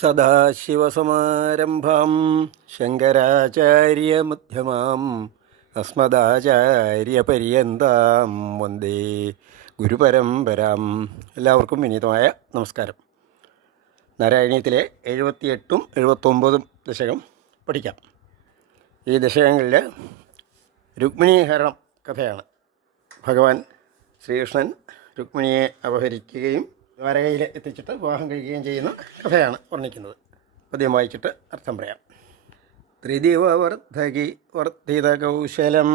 സദാശിവസമാരംഭാം ശങ്കരാചാര്യമധ്യമാം അസ്മദാചാര്യപര്യന്താം വന്ദേ ഗുരുപരമ്പരാം. എല്ലാവർക്കും വിനീതമായ നമസ്കാരം. നാരായണീയത്തിലെ 78ഉം 79ഉം ദശകം പഠിക്കാം. ഈ ദശകങ്ങളിൽ രുക്മിണീഹരണം കഥയാണ്. ഭഗവാൻ ശ്രീകൃഷ്ണൻ രുക്മിണിയെ അപഹരിക്കുകയും ദ്വാരകയിൽ എത്തിച്ചിട്ട് വിവാഹം കഴിക്കുകയും ചെയ്യുന്ന കഥയാണ് വർണ്ണിക്കുന്നത്. പദ്യം വായിച്ചിട്ട് അർത്ഥം പറയാം. ത്രിദിവവർദ്ധകി വർദ്ധിതകൗശലം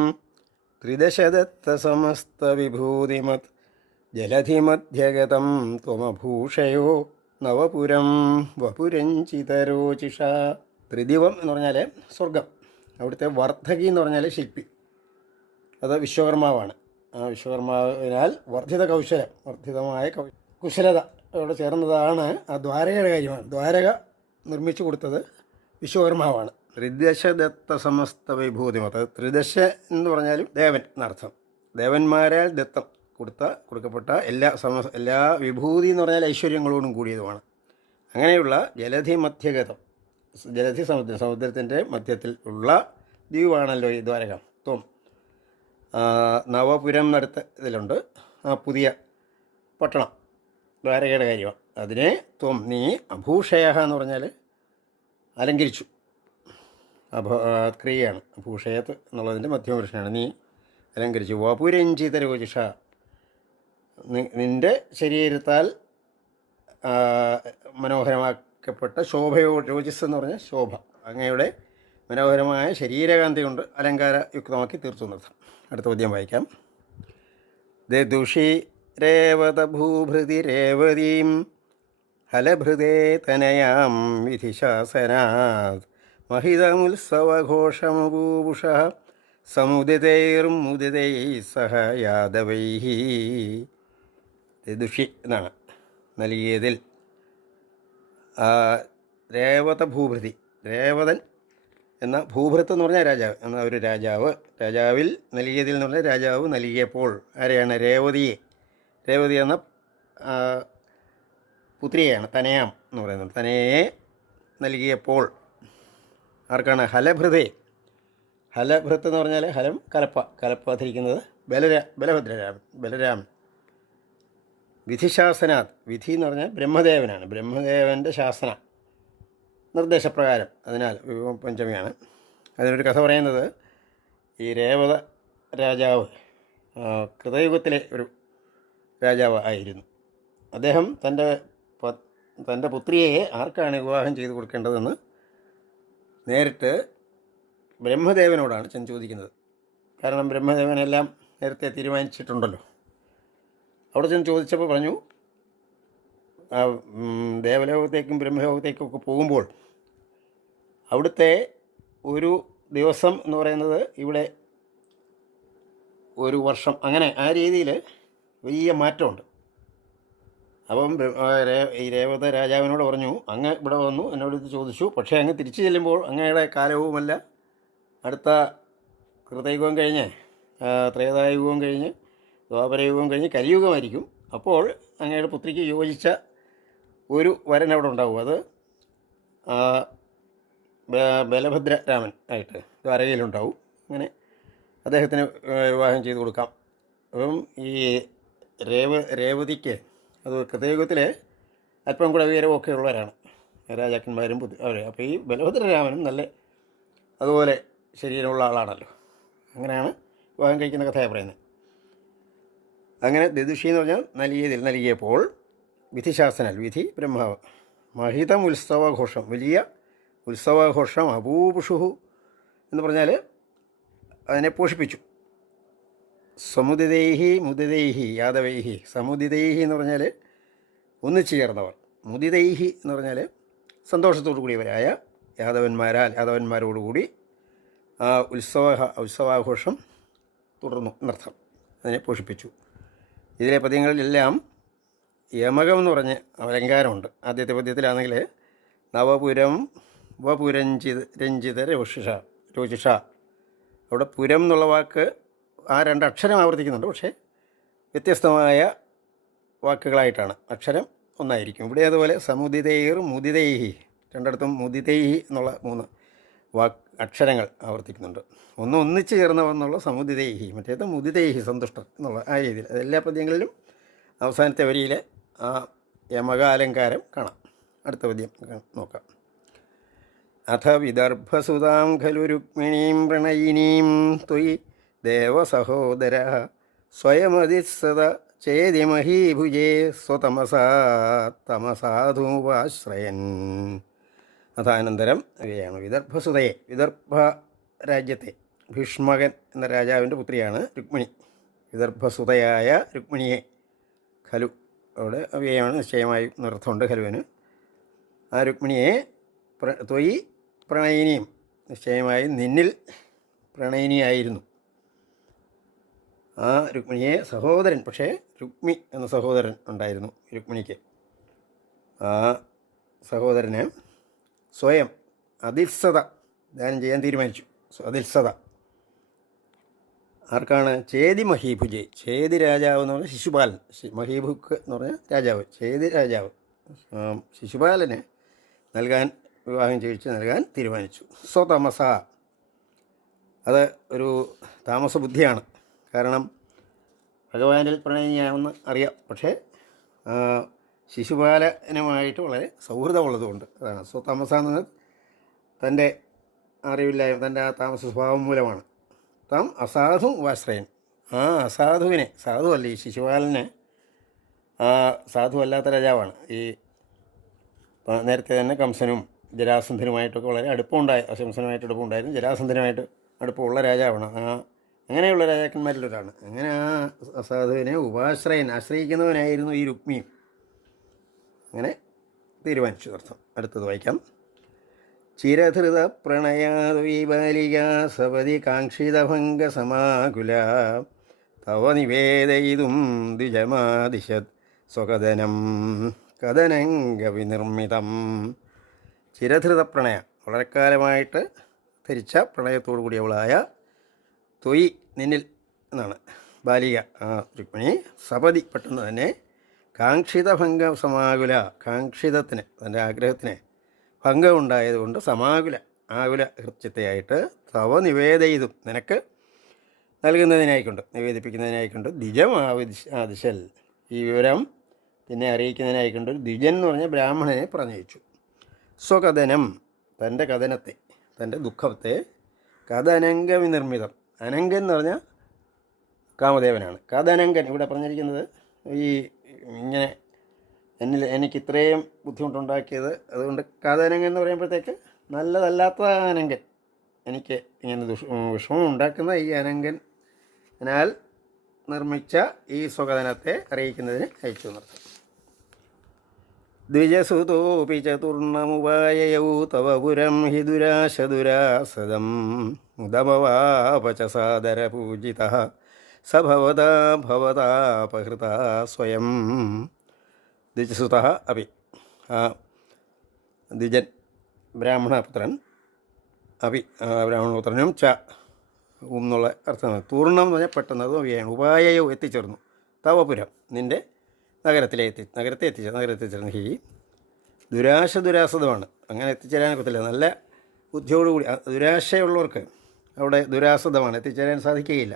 ത്രിദശദത്തസമസ്തവിഭൂതിമത് ജലധിമധ്യഗതം ത്വമഭൂഷയോ നവപുരം വപുരഞ്ചിതരോചിഷ. ത്രിദിവം എന്ന് പറഞ്ഞാൽ സ്വർഗം, അവിടുത്തെ വർദ്ധകി എന്ന് പറഞ്ഞാൽ ശില്പി, അത് വിശ്വകർമാവാണ്. ആ വിശ്വകർമാവിനാൽ വർദ്ധിത കൗശലം, വർദ്ധിതമായ കുശലത അവിടെ ചേർന്നതാണ് ആ ദ്വാരകയുടെ കാര്യമാണ്. ദ്വാരക നിർമ്മിച്ചു കൊടുത്തത് വിശ്വകർമാവാണ്. ത്രിദശദത്ത സമസ്ത വിഭൂതിമത്, ത്രിദശ എന്ന് പറഞ്ഞാലും ദേവൻ എന്നർത്ഥം. ദേവന്മാരാൽ ദത്തം കൊടുക്കപ്പെട്ട എല്ലാ വിഭൂതി എന്ന് പറഞ്ഞാൽ ഐശ്വര്യങ്ങളോടും കൂടിയതുമാണ്. അങ്ങനെയുള്ള ജലധി മധ്യഗതം, ജലധി സമുദ്രത്തിൻ്റെ മധ്യത്തിൽ ഉള്ള ദ്വീപാണല്ലോ ഈ ദ്വാരക. ത്വം നവപുരം നടത്ത ഇതിലുണ്ട്, ആ പുതിയ പട്ടണം ദ്വാരകയുടെ കാര്യമാണ്. അതിനെ ത്വം നീ അഭൂഷയ എന്ന് പറഞ്ഞാൽ അലങ്കരിച്ചു, ക്രിയയാണ്. അഭൂഷയത്ത് എന്നുള്ളതിൻ്റെ മധ്യമപുരുഷനാണ്. നീ അലങ്കരിച്ചു. വപുരഞ്ചിത രോജിഷ, നിൻ്റെ ശരീരത്താൽ മനോഹരമാക്കപ്പെട്ട രോജിസ് എന്ന് പറഞ്ഞാൽ ശോഭ, അങ്ങയുടെ മനോഹരമായ ശരീരകാന്തി കൊണ്ട് അലങ്കാരയുക്തമാക്കി തീർത്തു നിർത്താം. അടുത്ത പദ്യം വായിക്കാം. ദുഷി രേവത ഭൂഭൃതി രേവതീം ഹലഭൃതേ തനയാം വിധിശാസനാത് മഹിതമുത്സവഘോഷമപൂഷ സമുദിതൈർമുദിതൈ സഹ യാദവൈഃ. ദുഷി എന്നാണ് നൽകിയതിൽ. രേവത ഭൂഭൃതി, രേവതൻ എന്ന ഭൂഭൃത്ത് എന്ന് പറഞ്ഞാൽ രാജാവ് എന്ന ഒരു രാജാവിൽ നൽകിയതിൽ എന്ന് പറഞ്ഞാൽ രാജാവ് നൽകിയപ്പോൾ ആരെയാണ്? രേവതിയെ. രേവതി എന്ന പുത്രിയെയാണ് തനയാം എന്ന് പറയുന്നത്. തനയെ നൽകിയപ്പോൾ ആർക്കാണ്? ഹലഭൃതേ. ഹലഭൃത്ത് എന്ന് പറഞ്ഞാൽ ഹലം കലപ്പ ധരിക്കുന്നത് ബലരാമൻ. വിധിശാസനാത്, വിധി എന്ന് പറഞ്ഞാൽ ബ്രഹ്മദേവനാണ്. ബ്രഹ്മദേവൻ്റെ ശാസന നിർദ്ദേശപ്രകാരം, അതിനാൽ പഞ്ചമിയാണ്. അതിനൊരു കഥ പറയുന്നത്, ഈ രേവത രാജാവ് കൃതയുഗത്തിലെ ഒരു രാജാവ് ആയിരുന്നു. അദ്ദേഹം തൻ്റെ പുത്രിയെ ആർക്കാണ് വിവാഹം ചെയ്തു കൊടുക്കേണ്ടതെന്ന് നേരിട്ട് ബ്രഹ്മദേവനോടാണ് ചെന്ന് ചോദിക്കുന്നത്. കാരണം ബ്രഹ്മദേവനെല്ലാം നേരത്തെ തീരുമാനിച്ചിട്ടുണ്ടല്ലോ. അവിടെ ചെന്ന് ചോദിച്ചപ്പോൾ പറഞ്ഞു, ദേവലോകത്തേക്കും ബ്രഹ്മലോകത്തേക്കും ഒക്കെ പോകുമ്പോൾ അവിടുത്തെ ഒരു ദിവസം എന്ന് പറയുന്നത് ഇവിടെ ഒരു വർഷം, അങ്ങനെ ആ രീതിയിൽ വലിയ മാറ്റമുണ്ട്. അപ്പം ഈ രേവത രാജാവിനോട് പറഞ്ഞു, അങ്ങ് ഇവിടെ വന്നു എന്നോട് ഇത് ചോദിച്ചു, പക്ഷേ അങ്ങ് തിരിച്ചു ചെല്ലുമ്പോൾ അങ്ങയുടെ കാലവുമല്ല, അടുത്ത കൃതയുഗം കഴിഞ്ഞ് ത്രേതായുഗവും കഴിഞ്ഞ് ദ്വാപരയുഗവും കഴിഞ്ഞ് കലിയുഗമായിരിക്കും. അപ്പോൾ അങ്ങയുടെ പുത്രിക്ക് യോജിച്ച ഒരു വരൻ അവിടെ ഉണ്ടാവും. അത് ബലഭദ്രരാമൻ ആയിട്ട് ദ്വാരകയിലുണ്ടാവും. അങ്ങനെ അദ്ദേഹത്തിന് വിവാഹം ചെയ്തു കൊടുക്കാം. അപ്പം ഈ രേവതിക്ക് അത് കൃതയുഗത്തിൽ അല്പം കൂടെ ഉയരമൊക്കെ ഉള്ളവരാണ് രാജാക്കന്മാരും അവർ. അപ്പോൾ ഈ ബലഭദ്രരാമനും നല്ല അതുപോലെ ശരീരമുള്ള ആളാണല്ലോ. അങ്ങനെയാണ് വിവാഹം കഴിക്കുന്ന കഥയാണ് പറയുന്നത്. അങ്ങനെ ദുഷി എന്ന് പറഞ്ഞാൽ നൽകിയപ്പോൾ വിധിശാസനാൽ, വിധി ബ്രഹ്മാവ്, മഹിതം ഉത്സവഘോഷം, വലിയ ഉത്സവഘോഷം, അപൂപുഷുഹു എന്ന് പറഞ്ഞാൽ അതിനെ പോഷിപ്പിച്ചു. സമുദിതൈഹി മുദിതൈഹി യാദവൈഹി. സമുദിതൈഹി എന്ന് പറഞ്ഞാൽ ഒന്നിച്ചു ചേർന്നവർ, മുദിതൈഹി എന്ന് പറഞ്ഞാൽ സന്തോഷത്തോടു കൂടിയവരായ യാദവന്മാരോടുകൂടി ആ ഉത്സവാഘോഷം തുടർന്നു എന്നർത്ഥം. അതിനെ പോഷിപ്പിച്ചു. ഇതിലെ പദ്യങ്ങളിലെല്ലാം യമകം എന്ന് പറഞ്ഞ് അലങ്കാരമുണ്ട്. ആദ്യത്തെ പദ്യത്തിലാണെങ്കിൽ നവപുരം രഞ്ജിത രോചിഷ. അവിടെ പുരം എന്നുള്ള വാക്ക് ആ രണ്ടക്ഷരം ആവർത്തിക്കുന്നുണ്ട്, പക്ഷേ വ്യത്യസ്തമായ വാക്കുകളായിട്ടാണ്. അക്ഷരം ഒന്നായിരിക്കും. ഇവിടെ അതുപോലെ സമുദിതൈർ മുദിതൈഹി, രണ്ടിടത്തും മുദിതൈഹി എന്നുള്ള 3 അക്ഷരങ്ങൾ ആവർത്തിക്കുന്നുണ്ട്. ഒന്ന് ഒന്നിച്ച് ചേർന്നവെന്നുള്ള സമുദിതൈഹി, മറ്റേത് മുദിതൈഹി സന്തുഷ്ടർ എന്നുള്ള ആ രീതിയിൽ. അതെല്ലാ പദ്യങ്ങളിലും അവസാനത്തെ വരിയിലെ ആ യമകാലങ്കാരം കാണാം. അടുത്ത പദ്യം നോക്കാം. അഥ വിദർഭസുതാം ഖലു രുക്മിണീം പ്രണയിനീം ത്വയി ദേവസഹോദര സ്വയമതിസത ചേതി മഹീഭുജേ സ്വതമസാ തമസാധൂപാശ്രയൻ. അഥാനന്തരം ഇവയാണ് വിദർഭസുതയെ, വിദർഭ രാജ്യത്തെ ഭീഷ്മകൻ എന്ന രാജാവിൻ്റെ പുത്രിയാണ് രുക്മിണി. വിദർഭസുതയായ രുക്മിണിയെ ഖലു, അവിടെ അവയാണ് നിശ്ചയമായി അർത്ഥമുണ്ട് ഖലുവിന്. ആ രുക്മിണിയെ ത്വയി പ്രണയിനിയും, നിശ്ചയമായി നിന്നിൽ പ്രണയിനിയായിരുന്നു. ആ രുക്മിണിയെ സഹോദരൻ, പക്ഷേ രുക്മി എന്ന സഹോദരൻ ഉണ്ടായിരുന്നു രുക്മിണിക്ക്. ആ സഹോദരന് സ്വയം അതിത്സത ദാനം ചെയ്യാൻ തീരുമാനിച്ചു. അതിത്സത ആർക്കാണ്? ചേതി മഹീഭുജെ, ചേതി രാജാവ് എന്ന് പറഞ്ഞാൽ ശിശുപാലൻ, മഹീഭുക്ക് എന്ന് പറഞ്ഞാൽ രാജാവ്, ചേതി രാജാവ് ശിശുപാലന് നൽകാൻ, വിവാഹം കഴിച്ച് നൽകാൻ തീരുമാനിച്ചു. സ്വതമസ, അത് ഒരു താമസ ബുദ്ധിയാണ്. കാരണം ഭഗവാനിൽ പ്രണയിനിയാണെന്ന് അറിയാം, പക്ഷേ ശിശുപാലനുമായിട്ട് വളരെ സൗഹൃദമുള്ളതുകൊണ്ട് അതാണ്. സ്വതമസ എന്നത് തൻ്റെ അറിവില്ലായ്മ, തൻ്റെ ആ താമസ സ്വഭാവം മൂലമാണ്. താം അസാധു വാശ്രയൻ, ആ അസാധുവിനെ, സാധുവല്ല ഈ ശിശുപാലനെ, ആ സാധുവല്ലാത്ത രാജാവാണ്. ഈ നേരത്തെ തന്നെ കംസനും ജരാസന്ധനുമായിട്ടൊക്കെ വളരെ അടുപ്പമുണ്ടായി, കംസനുമായിട്ട് അടുപ്പമുണ്ടായിരുന്നു, ജരാസന്ധനുമായിട്ട് അടുപ്പമുള്ള രാജാവാണ്. അങ്ങനെയുള്ള രാജാക്കന്മാരിലൊരാണ്. അങ്ങനെ ആ അസാധുവിനെ ഉപാശ്രയൻ, ആശ്രയിക്കുന്നവനായിരുന്നു ഈ രുക്മിയും. അങ്ങനെ തീരുമാനിച്ചു അർത്ഥം. അടുത്തത് വായിക്കാം. ചിരധൃത പ്രണയാദ്വൈ ബാലിക സപതി കാക്ഷിതഭംഗ സമാകുല തവ നിവേദയിതും ദ്വിജമാദിശത് സ്വകഥനം കഥനംഗവിനിർമ്മിതം. ചിരധൃത പ്രണയ, വളരെ കാലമായിട്ട് ധരിച്ച പ്രണയത്തോടു കൂടിയവളായ ത്വയി, നിന്നിൽ എന്നാണ് ബാലിക ആ രുക്മിണി, സപതി പെട്ടെന്ന് തന്നെ കാക്ഷിതഭംഗ സമാകുല, കാക്ഷിതത്തിന് തൻ്റെ ആഗ്രഹത്തിന് ഭംഗമുണ്ടായതുകൊണ്ട് സമാകുല, ആകുല ഹൃത്യത്തെയായിട്ട് തവ നിവേദയിതും, നിനക്ക് നൽകുന്നതിനായിക്കൊണ്ട്, നിവേദിപ്പിക്കുന്നതിനായിക്കൊണ്ട് ദ്വിജം ആദിശൽ, ഈ വിവരം പിന്നെ അറിയിക്കുന്നതിനായിക്കൊണ്ട് ദ്വിജൻ എന്ന് പറഞ്ഞ ബ്രാഹ്മണനെ പറഞ്ഞയച്ചു. സ്വകഥനം, തൻ്റെ കഥനത്തെ, തൻ്റെ ദുഃഖത്തെ, കഥനംഗ വിനിർമ്മിതം, അനങ്കൻ എന്ന് പറഞ്ഞാൽ കാമദേവനാണ്. കഥനങ്കൻ ഇവിടെ പറഞ്ഞിരിക്കുന്നത് ഈ ഇങ്ങനെ എനിക്ക് ഇത്രയും ബുദ്ധിമുട്ടുണ്ടാക്കിയത്, അതുകൊണ്ട് കഥനങ്കൻ എന്ന് പറയുമ്പോഴത്തേക്ക് നല്ലതല്ലാത്ത അനങ്കൻ, എനിക്ക് ഇങ്ങനെ വിഷമം ഉണ്ടാക്കുന്ന ഈ അനങ്കനാൽ നിർമ്മിച്ച ഈ സ്വകഥനത്തെ അറിയിക്കുന്നതിന് അയച്ചു നിർത്തും. ദ്വിജസുതോപി ചതുർണമുപായയൗ തവ പുരം ഹി ദുരാശദുരാസദം മുദമവാപച സാദരപൂജിതഃ സഭവതാ ഭവതാപഹൃതാ സ്വയം. ദ്വിജസുതഃ അപി, ആ ദ്വിജൻ ബ്രാഹ്മണപുത്രൻ, അപി ബ്രാഹ്മണപുത്രനും ച എന്നുള്ള അർത്ഥമാണ്. തൂർണം എന്ന് പറഞ്ഞാൽ പെട്ടെന്ന്, അത് അവയാണ്. ഉപായയോ എത്തിച്ചേർന്നു, തവപുരം നിൻ്റെ നഗരത്തെ എത്തിച്ചേർന്നു. ഹി ദുരാസദമാണ്, അങ്ങനെ എത്തിച്ചേരാൻ പറ്റില്ല. നല്ല ബുദ്ധിയോടുകൂടി ദുരാശയുള്ളവർക്ക് അവിടെ ദുരാസദമാണ്, എത്തിച്ചേരാൻ സാധിക്കുകയില്ല.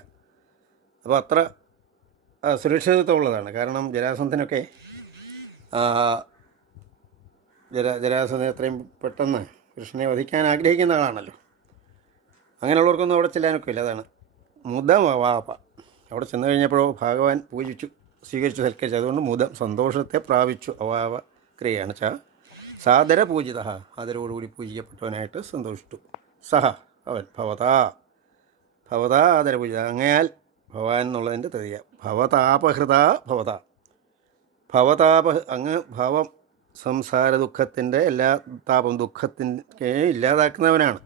അപ്പോൾ അത്ര സുരക്ഷിതത്വമുള്ളതാണ്. കാരണം ജരാസന്ധനൊക്കെ ജരാസന്ധൻ എത്രയും പെട്ടെന്ന് കൃഷ്ണനെ വധിക്കാൻ ആഗ്രഹിക്കുന്ന ആളാണല്ലോ. അങ്ങനെയുള്ളവർക്കൊന്നും അവിടെ ചെല്ലാനൊക്കെ ഇല്ല. അതാണ് മുദമവാപ, അവിടെ ചെന്ന് കഴിഞ്ഞപ്പോഴോ ഭഗവാൻ പൂജിച്ചു, സ്വീകരിച്ചു, സൽക്കരിച്ചു. അതുകൊണ്ട് മുദം, സന്തോഷത്തെ പ്രാപിച്ചു. അവാവ ക്രിയയാണ്. സാദര പൂജിത, ആദരവോടുകൂടി പൂജിക്കപ്പെട്ടവനായിട്ട് സന്തോഷിച്ചു. സഹ അവൻ, ഭവതാ ആദരപൂജിത, അങ്ങയാൽ ഭവാൻ എന്നുള്ളതിൻ്റെ തൃതീയ. ഭവതാപഹൃത ഭവതാപ, അങ്ങ് ഭവം, സംസാര ദുഃഖത്തിൻ്റെ എല്ലാ താപം, ദുഃഖത്തിൻ്റെ ഇല്ലാതാക്കുന്നവനാണ്.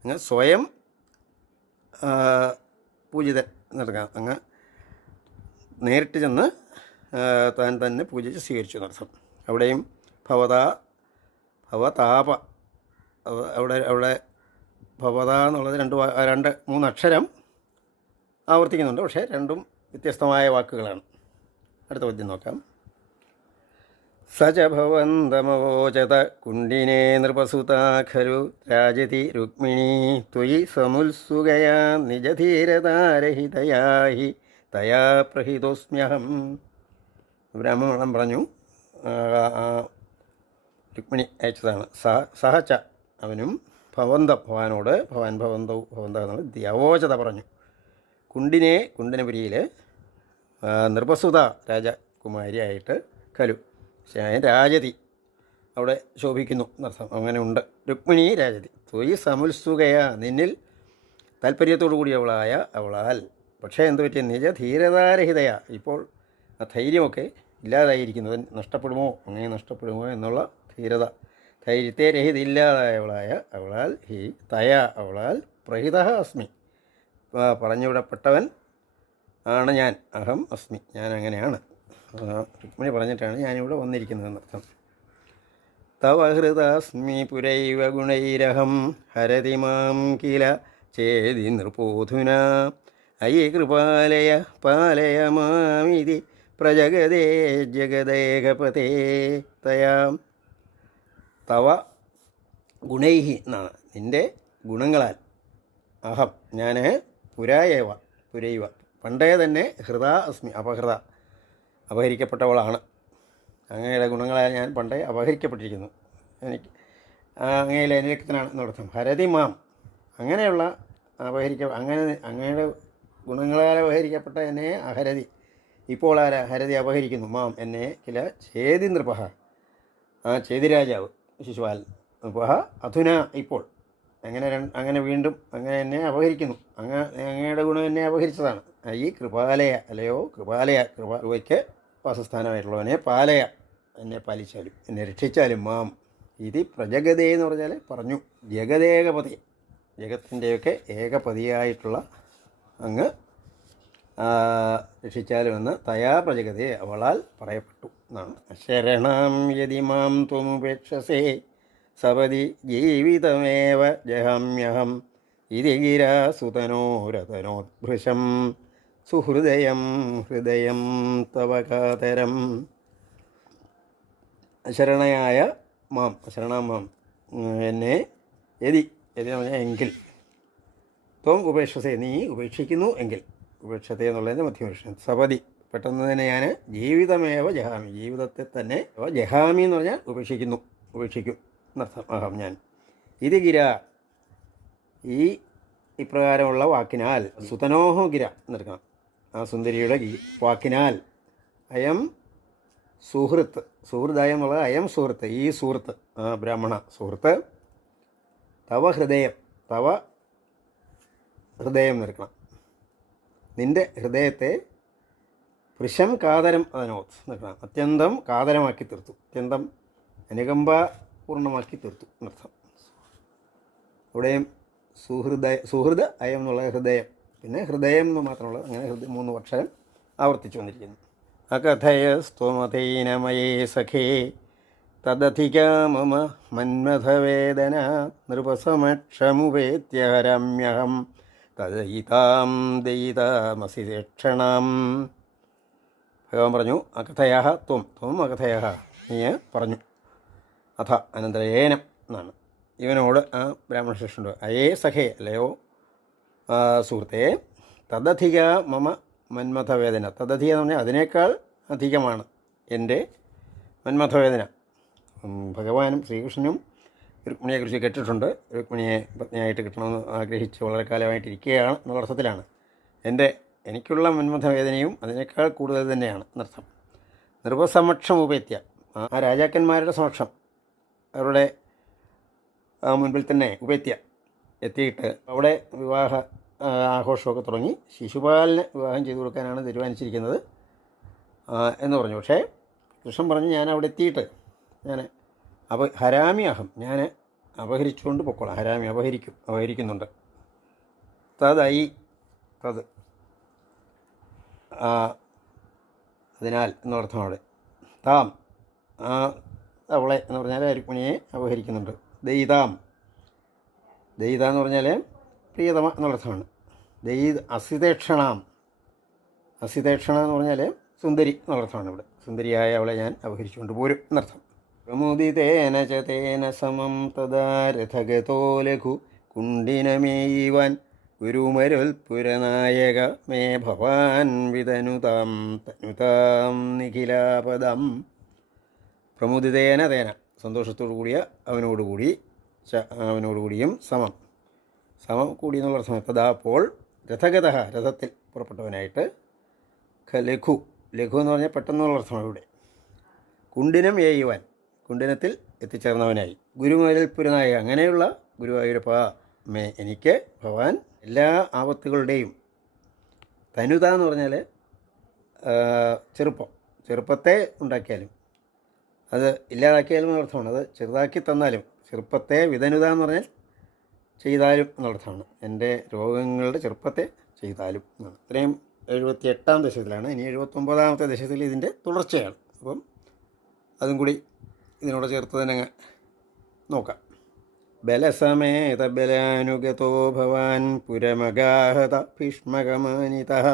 അങ്ങ് സ്വയം പൂജിതൻ നടക്കാം. അങ്ങ് നേരിട്ട് ചെന്ന് താൻ തന്നെ പൂജിച്ച് സ്വീകരിച്ചു എന്നർത്ഥം. അവിടെയും ഭവതാപ, അവിടെ ഭവത എന്നുള്ളത് 2-3 അക്ഷരം ആവർത്തിക്കുന്നുണ്ട്, പക്ഷേ രണ്ടും വ്യത്യസ്തമായ വാക്കുകളാണ്. അടുത്ത പദ്യം നോക്കാം. സ ച ഭവന്തമവോചത കുണ്ഡിനേ നൃപസുതാ ഖലു രാജതി രുക്മിണീ ത്വയി സമുത്സുകയാ നിജധീരതാരഹിതയാ ഹി തയാ പ്രഹിതോസ്മ്യഹം. ബ്രാഹ്മണൻ പറഞ്ഞു, രുക്മിണി അയച്ചതാണ്. സഹച അവനും ഭവന്തം ഭവാനോട്, ഭവാൻ ഭവന്തവും ഭവന്ത എന്നാണ് ദ്യവോചത പറഞ്ഞു. കുണ്ടിനപുരിയിൽ നൃപസുത രാജകുമാരിയായിട്ട് ഖലു രാജതി അവിടെ ശോഭിക്കുന്നു എന്നർത്ഥം. അങ്ങനെ ഉണ്ട്. രുക്മിണി രാജതി ത്വയി സമുത്സുകയ നിന്നിൽ താല്പര്യത്തോടു കൂടിയവളായ അവളാൽ. പക്ഷേ എന്ത് പറ്റിയ നിജ ധീരതാരഹിതയ ഇപ്പോൾ ആ ധൈര്യമൊക്കെ ഇല്ലാതായിരിക്കുന്നത്. നഷ്ടപ്പെടുമോ, അങ്ങനെ നഷ്ടപ്പെടുമോ എന്നുള്ള ധീരത, ധൈര്യത്തെ രഹിതയില്ലാതായവളായ അവളാൽ ഹി തയ അവളാൽ പ്രഹിത അസ്മി പറഞ്ഞുവിടപ്പെട്ടവൻ ആണ് ഞാൻ. അഹം അസ്മി ഞാൻ അങ്ങനെയാണ്. രുക്മിണി പറഞ്ഞിട്ടാണ് ഞാനിവിടെ വന്നിരിക്കുന്നതെന്നർത്ഥം. തവ ഹൃദാസ്മി പുരൈവ ഗുണൈരഹം ഹരതി മാം കില ചേതി നൃപോധുന അയി കൃപാലയ പാലയ മാമിതി പ്രജഗതേ ജഗദേകപതേ തയാം. തവ ഗുണൈഹി എന്നാണ് നിൻ്റെ ഗുണങ്ങളാൽ. അഹം ഞാൻ പുരൈവ പണ്ടേ തന്നെ ഹൃദ അസ്മി അപഹരിക്കപ്പെട്ടവളാണ്. അങ്ങയുടെ ഗുണങ്ങളാൽ ഞാൻ പണ്ടേ അപഹരിക്കപ്പെട്ടിരിക്കുന്നു. എനിക്ക് അങ്ങയിൽ അനുരക്തനാണ് എന്നർത്ഥം. ഹരതി മാം അങ്ങനെയുള്ള അങ്ങയുടെ ഗുണങ്ങളാൽ അപഹരിക്കപ്പെട്ട എന്നെ അഹരതി ഇപ്പോൾ ഹരതി അപഹരിക്കുന്നു മാം എന്നെ കില ചേതി നൃപഹ ചേതി രാജാവ് ശിശുപാൽ നൃപഹ അധുന ഇപ്പോൾ അങ്ങനെ വീണ്ടും അങ്ങനെ എന്നെ അപഹരിക്കുന്നു. അങ്ങയുടെ ഗുണം എന്നെ അപഹരിച്ചതാണ്. ഈ കൃപാലയ അല്ലയോ കൃപയ്ക്ക് വാസസ്ഥാനമായിട്ടുള്ളവനെ പാലയ എന്നെ പാലിച്ചാലും എന്നെ രക്ഷിച്ചാലും മാം ഇത് പ്രജഗതേ എന്ന് പറഞ്ഞാൽ പറഞ്ഞു ജഗദേകപതി ജഗത്തിൻ്റെയൊക്കെ ഏകപതിയായിട്ടുള്ള അങ്ങ് രക്ഷിച്ചാലുമെന്ന് തയാ പ്രജഗതേ അവളാൽ പറയപ്പെട്ടു എന്നാണ്. ശരണം യതി മാം ത്വമുപേക്ഷസേ സപതി ജീവിതമേവ ജഹാമ്യഹം ഇതി ഗിരാസുതനോരതനോദ്ഭൃശം സുഹൃദയം ഹൃദയം തവ കാതരം. ശരണയായ മാം എന്നെ യതി എന്ന് പറഞ്ഞാൽ എങ്കിൽ ത്വം ഉപേക്ഷസേ നീ ഉപേക്ഷിക്കുന്നു എങ്കിൽ ഉപേക്ഷത്തെ എന്നുള്ളതിൻ്റെ മധ്യപുരുഷൻ സപതി പെട്ടെന്ന് തന്നെ ഞാൻ ജീവിതമേവ ജഹാമി ജീവിതത്തെ തന്നെ ജഹാമി എന്ന് പറഞ്ഞാൽ ഉപേക്ഷിക്കും എന്നർത്ഥം. അഹം ഞാൻ ഇത് ഗിര ഇപ്രകാരമുള്ള വാക്കിനാൽ സുതനോഹോ ഗിര എന്നെടുക്കണം. ആ സുന്ദരിയുടെ വാക്കിനാൽ അയം സുഹൃദായം എന്നുള്ളത് അയം സുഹൃത്ത് ഈ സുഹൃത്ത് ബ്രാഹ്മണ സുഹൃത്ത് തവ ഹൃദയം നിൽക്കണം. നിൻ്റെ ഹൃദയത്തെ പൃശം കാതരം അതിനോത്ത് നിൽക്കണം. അത്യന്തം കാതരമാക്കി തീർത്തു, അത്യന്തം അനുകമ്പാപൂർണമാക്കി തീർത്തു എന്നർത്ഥം. അവിടെയും സുഹൃദ് അയം എന്നുള്ള ഹൃദയം, പിന്നെ ഹൃദയം എന്ന് മാത്രമുള്ള അങ്ങനെ 3 അക്ഷരം ആവർത്തിച്ചു വന്നിരിക്കുന്നു. അകഥയസ്ത്വമഥൈനമയേ സഖേ തദധിക മമ മന്മഥവേദന നൃപസമക്ഷമുപേത്യഹരമ്യഹം തദയിതാം ദയിതാമസി ക്ഷണം. ഭഗവാൻ പറഞ്ഞു അകഥയ ത്വം അകഥയ നീ പറഞ്ഞു. അഥ അനന്തരേനം എന്നാണ് ഇവനോട് ആ ബ്രാഹ്മണ ശ്രേഷ്ഠനുണ്ട്. അയേ സഖേ അല്ലയോ സുഹൃത്തേ തദധിക മമ മന്മഥവേദന. തദധിക എന്ന് പറഞ്ഞാൽ അതിനേക്കാൾ അധികമാണ് എൻ്റെ മന്മഥവേദന. ഭഗവാനും ശ്രീകൃഷ്ണനും രുക്മിണിയെക്കുറിച്ച് കേട്ടിട്ടുണ്ട്. രുക്മിണിയെ പത്നിയായിട്ട് കിട്ടണമെന്ന് ആഗ്രഹിച്ച് വളരെ കാലമായിട്ടിരിക്കുകയാണ് എന്നുള്ള അർത്ഥത്തിലാണ്. എനിക്കുള്ള മന്മഥവേദനയും അതിനേക്കാൾ കൂടുതൽ തന്നെയാണ് എന്നർത്ഥം. നൃപസമക്ഷം ഉപേത്യ ആ രാജാക്കന്മാരുടെ സമക്ഷം അവരുടെ മുൻപിൽ തന്നെ ഉപേത്യ എത്തിയിട്ട് അവിടെ വിവാഹ ആഘോഷമൊക്കെ തുടങ്ങി ശിശുപാലിന് വിവാഹം ചെയ്തു കൊടുക്കാനാണ് തീരുമാനിച്ചിരിക്കുന്നത് എന്ന് പറഞ്ഞു. പക്ഷേ കൃഷ്ണൻ പറഞ്ഞു ഞാൻ അവിടെ എത്തിയിട്ട് ഞാൻ ഹരാമി അഹം ഞാൻ അപഹരിച്ചുകൊണ്ട് പൊക്കോളാം. ഹരാമി അപഹരിക്കുന്നുണ്ട്. തത് അതിനാൽ എന്നർത്ഥം അവിടെ താം അവളെ എന്ന് പറഞ്ഞാൽ രുക്മിണിയെ അപഹരിക്കുന്നുണ്ട്. ദയിതാം എന്ന് പറഞ്ഞാൽ പ്രിയതമ എന്നുള്ളർത്ഥമാണ്. അസിതേക്ഷണ എന്ന് പറഞ്ഞാൽ സുന്ദരി എന്നുള്ളർത്ഥമാണ് ഇവിടെ. സുന്ദരിയായ അവളെ ഞാൻ അപഹരിച്ചുകൊണ്ട് പോരും എന്നർത്ഥം. പ്രമുദിതേന ച തേന സമം തദാ രഥഗതോ ലഘു കുണ്ഡിനമേയിവാൻ ഗുരുമരുൽപുരനായക മേ ഭവാൻ വിതനുതാം തനുതാം നിഖിലാപദം. പ്രമുദിതേന തേന സന്തോഷത്തോടു കൂടിയ അവനോടുകൂടിയും സമം കൂടി എന്നുള്ള അർത്ഥം. തഥാ അപ്പോൾ രഥഗത രഥത്തിൽ പുറപ്പെട്ടവനായിട്ട് ലഘു എന്ന് പറഞ്ഞാൽ പെട്ടെന്നുള്ള അർത്ഥമാണ് ഇവിടെ. കുണ്ഡിനം ഏയുവാൻ കുണ്ഡിനത്തിൽ എത്തിച്ചേർന്നവനായി ഗുരുമരുൽപുരനായ അങ്ങനെയുള്ള ഗുരുവായൂരപ്പ മേ എനിക്ക് ഭവാൻ എല്ലാ ആപത്തുകളുടെയും തനുത എന്ന് പറഞ്ഞാൽ ചെറുപ്പത്തെ ഉണ്ടാക്കിയാലും അത് ഇല്ലാതാക്കിയാലും എന്നർത്ഥമാണ്. അത് ചെറുതാക്കി തന്നാലും ചെറുപ്പത്തെ വിതനുത എന്ന് പറഞ്ഞാൽ ചെയ്താലും എന്നർത്ഥമാണ്. എൻ്റെ രോഗങ്ങളുടെ ചെറുപ്പത്തെ ചെയ്താലും എന്നാണ്. ഇത്രയും 78-ാം ദശകത്തിലാണ്. ഇനി 79-ാമത്തെ ദശകത്തിൽ ഇതിൻ്റെ തുടർച്ചയാണ്. അപ്പം അതും കൂടി ഇതിനോട് ചേർത്ത് തന്നെ നോക്കാം. ബലസമേത ബലാനുഗതോ ഭവാൻ പുരമഗാഹത ഭീഷ്മകമാനിതഃ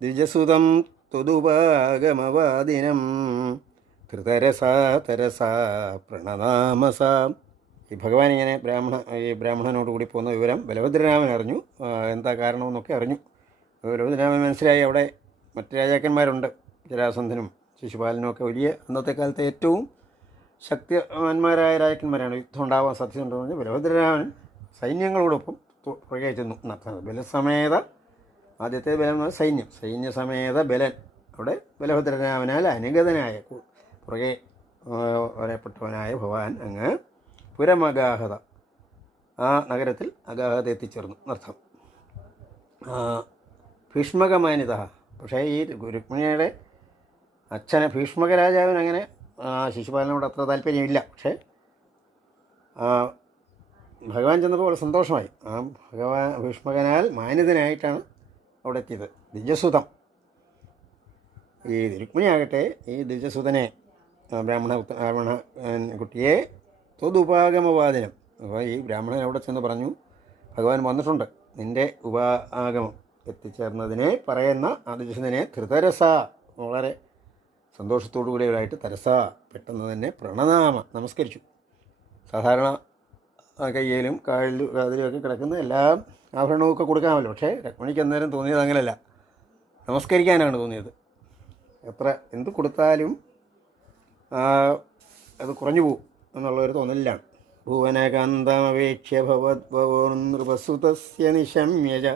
ദ്വിജസുതം ത്വദുപാഗമവാദിനം ധൃതരസാ തരസാ പ്രണനാമസാ. ഈ ഭഗവാൻ ഇങ്ങനെ ബ്രാഹ്മണനോട് കൂടി പോകുന്ന വിവരം ബലഭദ്രരാമൻ അറിഞ്ഞു. എന്താ കാരണമെന്നൊക്കെ അറിഞ്ഞു. ബലഭദ്രരാമൻ മനസ്സിലായി അവിടെ മറ്റ് രാജാക്കന്മാരുണ്ട്, ജരാസന്ധനും ശിശുപാലനും ഒക്കെ വലിയ അന്നത്തെ കാലത്തെ ഏറ്റവും ശക്തിവാന്മാരായ രാജാക്കന്മാരാണ്. യുദ്ധം ഉണ്ടാവാൻ സാധ്യതയുണ്ടെന്ന് പറഞ്ഞ് ബലഭദ്രരാമൻ സൈന്യങ്ങളോടൊപ്പം പുറകെ ചെന്നു എന്നർത്ഥം. ബലസമേത ആദ്യത്തെ ബലം സൈന്യസമേത ബലൻ അവിടെ ബലഭദ്രരാമനാൽ അനുഗതനായ പുറകെ പറയപ്പെട്ടവനായ ഭവാൻ അങ്ങ് പുരമഗാഹത ആ നഗരത്തിൽ അഗാഹത എത്തിച്ചേർന്നു എന്നർത്ഥം. ഭീഷ്മകമാനിത പക്ഷേ ഈ രുക്മിണിയുടെ അച്ഛന് ഭീഷ്മക രാജാവിന് അങ്ങനെ ശിശുപാലനോട് അത്ര താല്പര്യമില്ല. പക്ഷേ ഭഗവാൻ ചെന്നപ്പോൾ വളരെ സന്തോഷമായി. ഭീഷ്മകനാൽ മാനിതനായിട്ടാണ് അവിടെ എത്തിയത്. ദ്വിജസുതം ഈ രുക്മിണിയാകട്ടെ ഈ ദ്വിജസുതനെ ബ്രാഹ്മണ കുട്ടിയെ ത്വദുപാഗമവാദിനം. അപ്പോൾ ഈ ബ്രാഹ്മണൻ അവിടെ ചെന്ന് പറഞ്ഞു, ഭഗവാൻ വന്നിട്ടുണ്ട്, നിൻ്റെ ഉപാഗമം എത്തിച്ചേർന്നതിനെ പറയുന്ന ആ ദ്വിജസുതനെ ധൃതരസ വളരെ സന്തോഷത്തോടു കൂടിയവരായിട്ട് തരസ പെട്ടെന്ന് തന്നെ നമസ്കരിച്ചു. സാധാരണ കയ്യിലും കാതിലുമൊക്കെ കിടക്കുന്ന എല്ലാ ആഭരണവും കൊടുക്കാമല്ലോ. പക്ഷേ രുക്മിണിക്ക് അന്നേരം തോന്നിയത് അങ്ങനെയല്ല, നമസ്കരിക്കാനാണ് തോന്നിയത്. എന്ത് കൊടുത്താലും അത് കുറഞ്ഞു പോകും എന്നുള്ളൊരു തോന്നലിലാണ്. ഭുവനകാന്തമപേക്ഷ്യ ഭവദ്ഭവോർനൃപസുതസ്യ നിശമ്യജ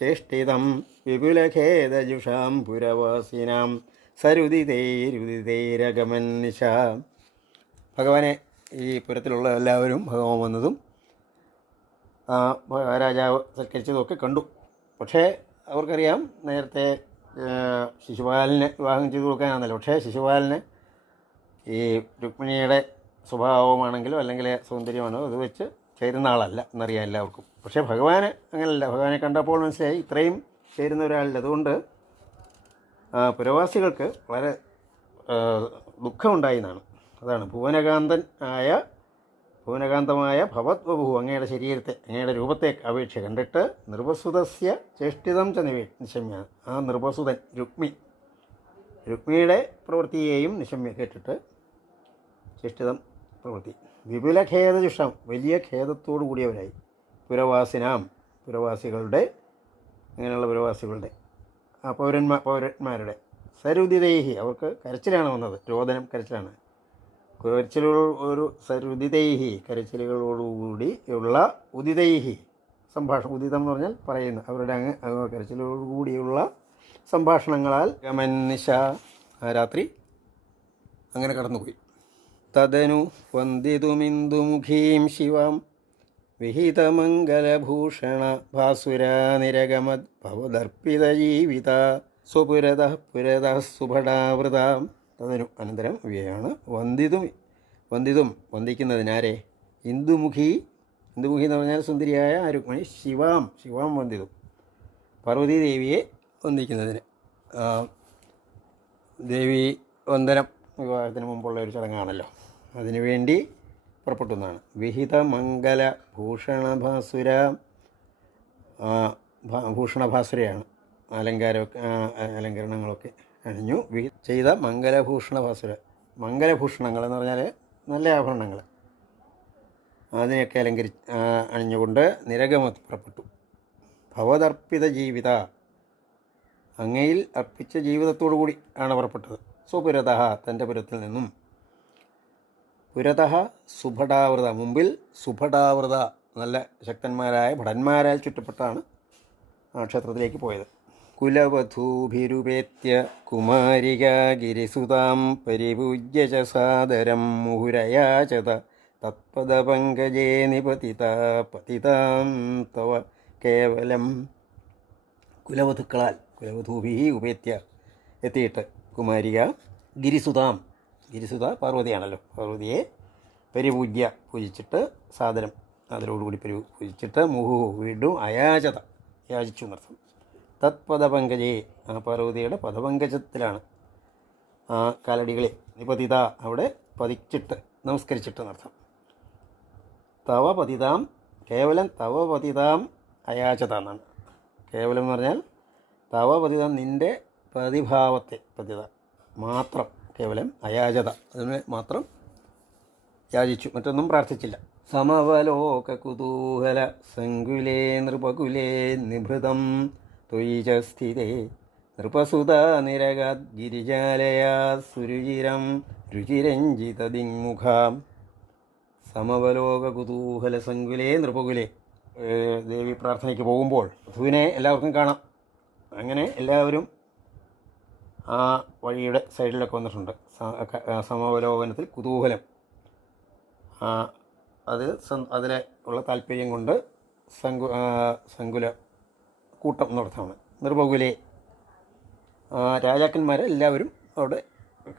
ചേഷ്ടിതം വിപുലഖേദജുഷാം പുരവാസിനാം സരുദിതൈരുദിതൈരഗമൻ നിശ. ഭഗവാനെ ഈ പുരത്തിലുള്ള എല്ലാവരും ഭഗവാൻ വന്നതും രാജാവ് സൽക്കരിച്ചതൊക്കെ കണ്ടു. പക്ഷേ അവർക്കറിയാം നേരത്തെ ശിശുപാലനെ വിവാഹം ചെയ്തു കൊടുക്കാനാണല്ലോ. പക്ഷേ ശിശുപാലന് ഈ രുക്മിണിയുടെ സ്വഭാവമാണെങ്കിലോ അല്ലെങ്കിൽ സൗന്ദര്യമാണോ അത് വെച്ച് ചേരുന്ന ആളല്ല എന്നറിയാം എല്ലാവർക്കും. പക്ഷേ ഭഗവാന് അങ്ങനെയല്ല. ഭഗവാനെ കണ്ടപ്പോൾ മനസ്സിലായി ഇത്രയും ചേരുന്ന ഒരാളില്ല. അതുകൊണ്ട് പുരവാസികൾക്ക് വളരെ ദുഃഖമുണ്ടായി എന്നാണ്. അതാണ് ഭുവനകാന്തമായ ഭവദ്വഭു അങ്ങയുടെ ശരീരത്തെ അങ്ങയുടെ രൂപത്തെ അപേക്ഷ കണ്ടിട്ട് നൃപസുതസ്യ ചേഷ്ടിതം ച നിശമ്യ. ആ നൃപസുതൻ രുക്മിണിയുടെ പ്രവൃത്തിയെയും നിശമ്യ കേട്ടിട്ട് ചേഷ്ടിതം പ്രവൃത്തി വിപുലഖേദജുഷം വലിയ ഖേദത്തോടു കൂടിയവരായി പുരവാസികളുടെ അങ്ങനെയുള്ള പുരവാസികളുടെ പൗരന്മാരുടെ സരുദിതൈഹി അവർക്ക് കരച്ചിലാണ് വന്നത്. രോദനം കരച്ചിലാണ്. ഒരു സരുദിതൈഹി കരച്ചിലുകളോടുകൂടിയുള്ള ഉദിതൈഹി സംഭാഷണം. ഉദിതം എന്ന് പറഞ്ഞാൽ പറയുന്നു. അവരുടെ കരച്ചിലോടുകൂടിയുള്ള സംഭാഷണങ്ങളാൽ ഗമന്നിശ രാത്രി അങ്ങനെ കടന്നുപോയി. തദനു വന്ദിതുമിന്ദുമുഖീം ശിവാം വിഹിതമംഗലഭൂഷണ ഭാസുരാ നിരഗമത് ഭവദർപ്പിത ജീവിത സ്വപുരതഃ സുഭടാവൃതാം. തദനു അനന്തരം ഇവയാണ് വന്ദിക്കുന്നതിനാരെ ഇന്ദുമുഖി എന്ന് പറഞ്ഞാൽ സുന്ദരിയായ രുക്മിണി ശിവാം വന്ദിതും പാർവതി ദേവിയെ വന്ദിക്കുന്നതിന്. ദേവി വന്ദനം വിവാഹത്തിന് മുമ്പുള്ള ഒരു ചടങ്ങാണല്ലോ, അതിനുവേണ്ടി പുറപ്പെട്ടുന്നതാണ്. വിഹിതമംഗല ഭൂഷണഭാസുരയാണ് അലങ്കാരങ്ങളൊക്കെ അണിഞ്ഞു ചെയ്ത മംഗലഭൂഷണ ഭാസുര. മംഗലഭൂഷണങ്ങൾ എന്ന് പറഞ്ഞാൽ നല്ല ആഭരണങ്ങൾ, അതിനെയൊക്കെ അണിഞ്ഞുകൊണ്ട് നിരഗമത്ത് പുറപ്പെട്ടു. ഭവതർപ്പിത ജീവിത, അങ്ങയിൽ അർപ്പിച്ച ജീവിതത്തോടു കൂടി ആണ് പുറപ്പെട്ടത്. സ്വപുരത, തൻ്റെ പുരത്തിൽ നിന്നും. പുരത സുഭടാവൃത, മുമ്പിൽ സുഭടാവൃത, നല്ല ശക്തന്മാരായ ഭടന്മാരാൽ ചുറ്റപ്പെട്ടാണ് ആ ക്ഷേത്രത്തിലേക്ക് പോയത്. കുലവധൂഭിരുപേത്യ കുമാരിക ഗിരിസുതാം പരിപൂജ്യ ച സാദരം മുഹുരയാചത തത്പദപങ്കജേ നിപതിത പതിതാം തവ കേവലം. കുലവധുക്കളാൽ, കുലവധൂഭി ഉപേത്യ, എത്തിയിട്ട്, കുമാരിക ഗിരിസുതാം, ഗിരിസുത പാർവതിയാണല്ലോ, പാർവതിയെ പരിപൂജ്യ, പൂജിച്ചിട്ട്, സാദരം അതിലോടുകൂടി പൂജിച്ചിട്ട്, മുഹു വീണ്ടും അയാചത, യാചിച്ചു എന്നർത്ഥം. തത്പദപങ്കജേ, ആ പാർവതിയുടെ പദപങ്കജത്തിലാണ് ആ കാലടികളെ, നിപതിത അവിടെ പതിച്ചിട്ട് നമസ്കരിച്ചിട്ട് എന്നർത്ഥം. തവ പതിതാം, കേവലം തവ പതിതാം അയാചത എന്നാണ്. കേവലം എന്ന് പറഞ്ഞാൽ തവ പതിതാം, നിൻ്റെ പ്രതിഭാവത്തെ, പതിത മാത്രം, കേവലം അയാചത, അതിന് മാത്രം യാചിച്ചു, മറ്റൊന്നും പ്രാർത്ഥിച്ചില്ല. സമവലോക കുതൂഹല സങ്കുലേ നൃപകുലേ നിഭൃതം ത്വയി ച സ്ഥിതേ നൃപസുത നിരഗാത് ഗിരിജാലയാ സുരുചിരം രുചിരഞ്ജിത ദിങ്മുഖാം. സമവലോക കുതൂഹല സങ്കുലേ നൃപകുലേ, ദേവി പ്രാർത്ഥനയ്ക്ക് പോകുമ്പോൾ വധുവിനെ എല്ലാവർക്കും കാണാം. അങ്ങനെ എല്ലാവരും ആ വഴിയുടെ സൈഡിലൊക്കെ വന്നിട്ടുണ്ട്. സമവലോകനത്തിൽ കുതൂഹലം, അതിലെ ഉള്ള താല്പര്യം കൊണ്ട് സങ്കുല കൂട്ടം എന്നർത്ഥമാണ്. നിർബകുലേ, രാജാക്കന്മാരെ എല്ലാവരും അവിടെ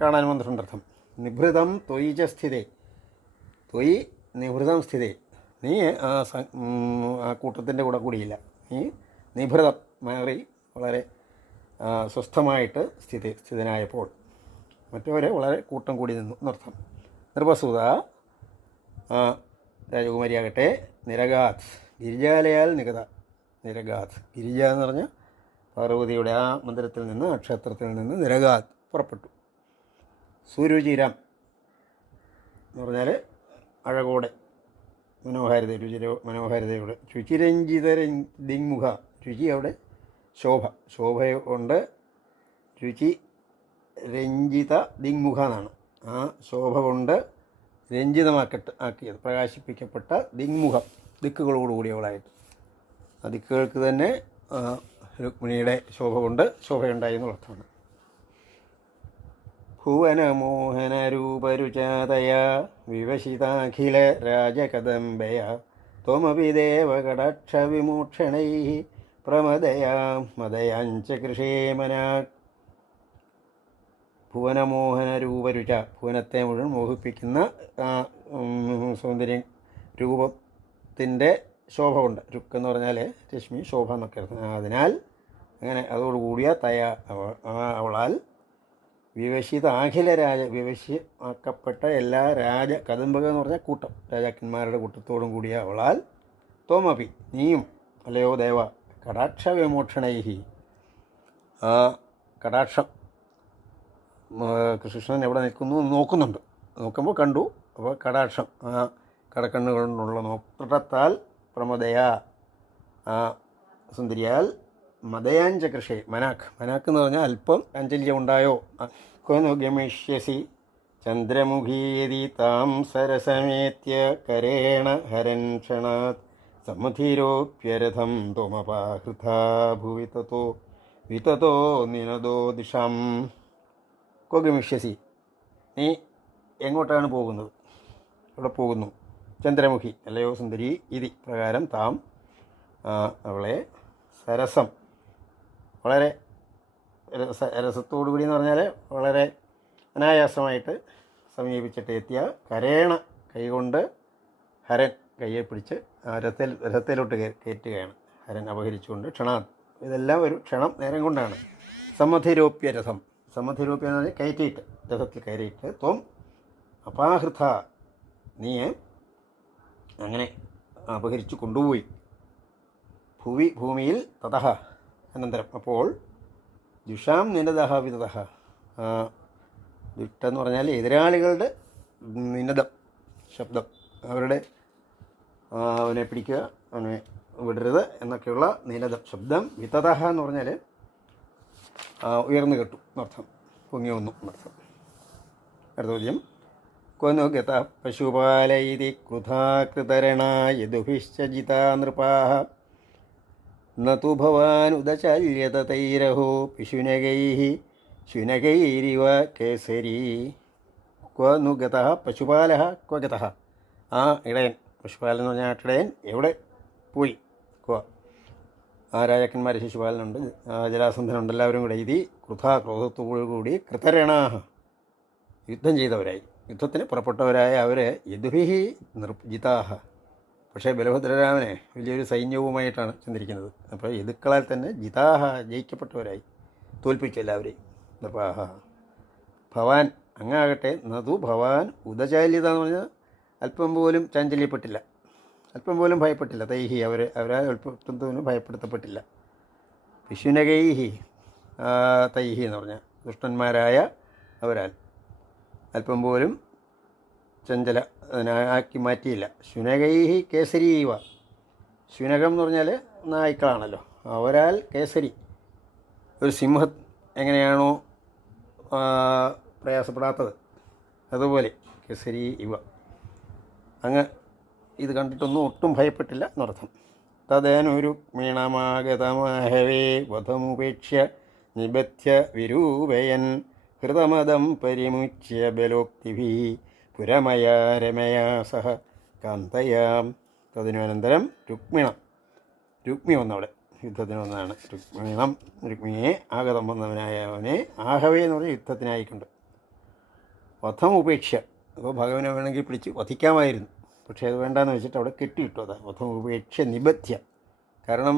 കാണാൻ വന്നിട്ടുണ്ട് അർത്ഥം. നിഭൃതം ത്വയി ച സ്ഥിതേ, ത്വയി നിഭൃതം സ്ഥിതേ, നീ ആ കൂട്ടത്തിൻ്റെ കൂടെ കൂടിയില്ല, നീ നിഭൃതം മാറി വളരെ സ്വസ്ഥമായിട്ട് സ്ഥിതനായപ്പോൾ മറ്റവരെ വളരെ കൂട്ടം കൂടി നിന്നു എന്നർത്ഥം. നൃപസുത, രാജകുമാരിയാകട്ടെ, നിരഗാത്, ഗിരിജാലയാൽ നികത, നിരഗാത്, ഗിരിജ എന്ന് പറഞ്ഞാൽ പാർവതിയുടെ ആ മന്ദിരത്തിൽ നിന്ന്, ആ ക്ഷേത്രത്തിൽ നിന്ന് നിരഗാത് പുറപ്പെട്ടു. സുരുചിരം എന്ന് പറഞ്ഞാൽ അഴകോടെ, മനോഹാരിതയോടെ, രുചിരഞ്ജിത ദിങ്മുഖ, രുചി അവിടെ ശോഭ, ശോഭയുണ്ട്, രുചി രഞ്ജിത ദിങ്മുഖ എന്നാണ്. ആ ശോഭ കൊണ്ട് ആക്കിയത്, പ്രകാശിപ്പിക്കപ്പെട്ട ദിങ്മുഖം, ദിക്കുകളോടുകൂടിയവളായിട്ട്. ആ ദിക്കുകൾക്ക് തന്നെ രുക്മിണിയുടെ ശോഭ കൊണ്ട് ശോഭയുണ്ടായി എന്നർത്ഥമാണ്. ഭുവനമോഹനരൂപരുചാതയാ വിവശിതാഖില രാജകദംബയ ത്വമപി ദേവകടാക്ഷവിമോക്ഷണൈ പ്രമദയാ മദയാഞ്ച കൃഷേമനാ. ഭുവനമോഹനരൂപരുച, ഭുവനത്തെ മുഴുവൻ മോഹിപ്പിക്കുന്ന സൗന്ദര്യം, രൂപത്തിൻ്റെ ശോഭ കൊണ്ട്, രുക്ക് എന്ന് പറഞ്ഞാൽ രശ്മി, ശോഭ എന്നൊക്കെ അർത്ഥം. അതിനാൽ അങ്ങനെ അതോടുകൂടിയ അവളാൽ വിവശിത അഖില വിവശിയാക്കപ്പെട്ട എല്ലാ കദംബക എന്ന് പറഞ്ഞാൽ കൂട്ടം, രാജാക്കന്മാരുടെ കൂട്ടത്തോടും കൂടിയ അവളാൽ തോമപി, നീയും അല്ലയോ ദേവ, കടാക്ഷ വിമോക്ഷണൈഹി, ആ കടാക്ഷം, കൃഷ്ണൻ എവിടെ നിൽക്കുന്നു നോക്കുന്നുണ്ട്, നോക്കുമ്പോൾ കണ്ടു. അപ്പോൾ കടാക്ഷം, ആ കടക്കണ്ണുകൊണ്ടുള്ള നോട്ടത്താൽ പ്രമദയ, ആ സുന്ദരിയാൽ, മദയാഞ്ച കൃഷി, മനാക്ക് എന്ന് പറഞ്ഞാൽ അല്പം ചാഞ്ചല്യം ഉണ്ടായോ. ഗമിഷ്യസി ചന്ദ്രമുഖീയതി താം സരസമേത്യ കരേണ ഹരൻ ക്ഷണാത് സമ്മധിരോപ്യരഥം തോമപാഹൃതാ ഭുവി തതോ വിതതോ നിനദോ ദിശാം. ഗമിഷ്യസി, നീ എങ്ങോട്ടാണ് പോകുന്നത്, അവിടെ പോകുന്നു. ചന്ദ്രമുഖി, അല്ലയോ സുന്ദരി, ഇതി പ്രകാരം താം, അവളെ സരസം, വളരെ രസത്തോടുകൂടി എന്ന് പറഞ്ഞാൽ വളരെ അനായാസമായിട്ട് സമീപിച്ചിട്ട് എത്തിയ, കരേണ കൈകൊണ്ട്, ഹരൻ കയ്യെ പിടിച്ച് രഥത്തിലോട്ട് കയറ്റുകയാണ്, ഹരൻ അപഹരിച്ചുകൊണ്ട്. ക്ഷണാത്, ഇതെല്ലാം ഒരു ക്ഷണം നേരം കൊണ്ടാണ്. സമ്മധിരോപ്യ രഥം, സമ്മധിരോപ്യ എന്ന് പറഞ്ഞാൽ കയറ്റിയിട്ട്, രഥത്തിൽ കയറിയിട്ട്, ത്വം അപാഹൃത, നീ അങ്ങനെ അപഹരിച്ചു കൊണ്ടുപോയി. ഭൂമിയിൽ തതഹ, അനന്തരം, അപ്പോൾ ദുഷാം നിനദഹ വിനദഹ. ദുഷ്ടെന്ന് പറഞ്ഞാൽ എതിരാളികളുടെ നിനദം, ശബ്ദം, അവരുടെ അവനെ പിടിക്കുക, അവനെ വിടരുത് എന്നൊക്കെയുള്ള നിനദം ശബ്ദം. വിതതഹ എന്ന് പറഞ്ഞാൽ ഉയർന്നു കേട്ടു എന്നർത്ഥം, പൊങ്ങി വന്നു എന്നർത്ഥം. അടുത്ത ചോദ്യം. ക്വനു ഗത പശുപാലൈതി ക്രുധാകൃതരണ യദുഭിശ്ചജിതാ നൃപാഃ നതു ഭവാൻ ഉദചാല്യത തൈരഹോ പിശുനകൈഃ ശുനകൈരിവ കേസരി. ക്വനു ഗത പശുപാലഃ ക്വ ഗതഃ. ആ ഇടയൻ, പശുപാലൻ എന്ന് പറഞ്ഞാൽ ഇടയൻ എവിടെ പോയി. ക്വ രാജാക്കന്മാർ, ശിശുപാലനുണ്ട്, ജലാസന്ധനുണ്ട്, എല്ലാവരും കൂടെ ഇതി ക്രോധത്തോടുകൂടി കൃതരണാഹ യുദ്ധം ചെയ്തവരായി, യുദ്ധത്തിന് പുറപ്പെട്ടവരായ അവർ യദുഭിഹി ജിതാഹ. പക്ഷേ ബലഭദ്രരാമനെ വലിയൊരു സൈന്യവുമായിട്ടാണ് ചെന്നിരിക്കുന്നത്. അപ്പോൾ യദുക്കളാൽ തന്നെ ജിതാഹ ജയിക്കപ്പെട്ടവരായി, തോൽപ്പിച്ചു എല്ലാവരെയും. നൃപാഹ. ഭവാൻ അങ്ങാകട്ടെ നതു ഭവാൻ ഉദചാല്യത എന്ന് പറഞ്ഞാൽ അല്പം പോലും ചാഞ്ചല്യപ്പെട്ടില്ല, അല്പം പോലും ഭയപ്പെട്ടില്ല. തൈഹി അവരാൽ അല്പത്തോനും ഭയപ്പെടുത്തപ്പെട്ടില്ല. പിശുനകൈഹി തൈഹി എന്ന് പറഞ്ഞാൽ ദുഷ്ടന്മാരായ അവരാൽ അല്പം പോലും ചഞ്ചല ആക്കി മാറ്റിയില്ല. ശുനകൈഹി കേസരീവ. ശുനകം എന്ന് പറഞ്ഞാൽ നായ്ക്കളാണല്ലോ, അവരാൽ കേസരി, ഒരു സിംഹം എങ്ങനെയാണോ പ്രയാസപ്പെടാത്തത് അതുപോലെ കേസരി ഇവ. അങ്ങ് ഇത് കണ്ടിട്ടൊന്നും ഒട്ടും ഭയപ്പെട്ടില്ല എന്നർത്ഥം. തദനൊരു മീണമാഗതമാഹവേ വധമുപേക്ഷ്യ നിബധ്യ വിരൂപയൻ ഹൃതമദം പരിമുച്യ ബലോക്തിഭി പുരമയാ രമയാ സഹ കാന്തയാം. തദിനന്തരം രുക്മി വന്നവിടെ യുദ്ധത്തിന് വന്നതാണ്. രുക്മിയെ ആഗതം വന്നവനായ അവനെ ആഹവേ എന്ന് പറഞ്ഞാൽ യുദ്ധത്തിനായിക്കൊണ്ട് വധം ഉപേക്ഷ്യ. അപ്പോൾ ഭഗവാനെ വേണമെങ്കിൽ പിടിച്ച് വധിക്കാമായിരുന്നു, പക്ഷേ അത് വേണ്ടാന്ന് വെച്ചിട്ട് അവിടെ കെട്ടിയിട്ടു. അതാ വധം ഉപേക്ഷ നിബധ്യ. കാരണം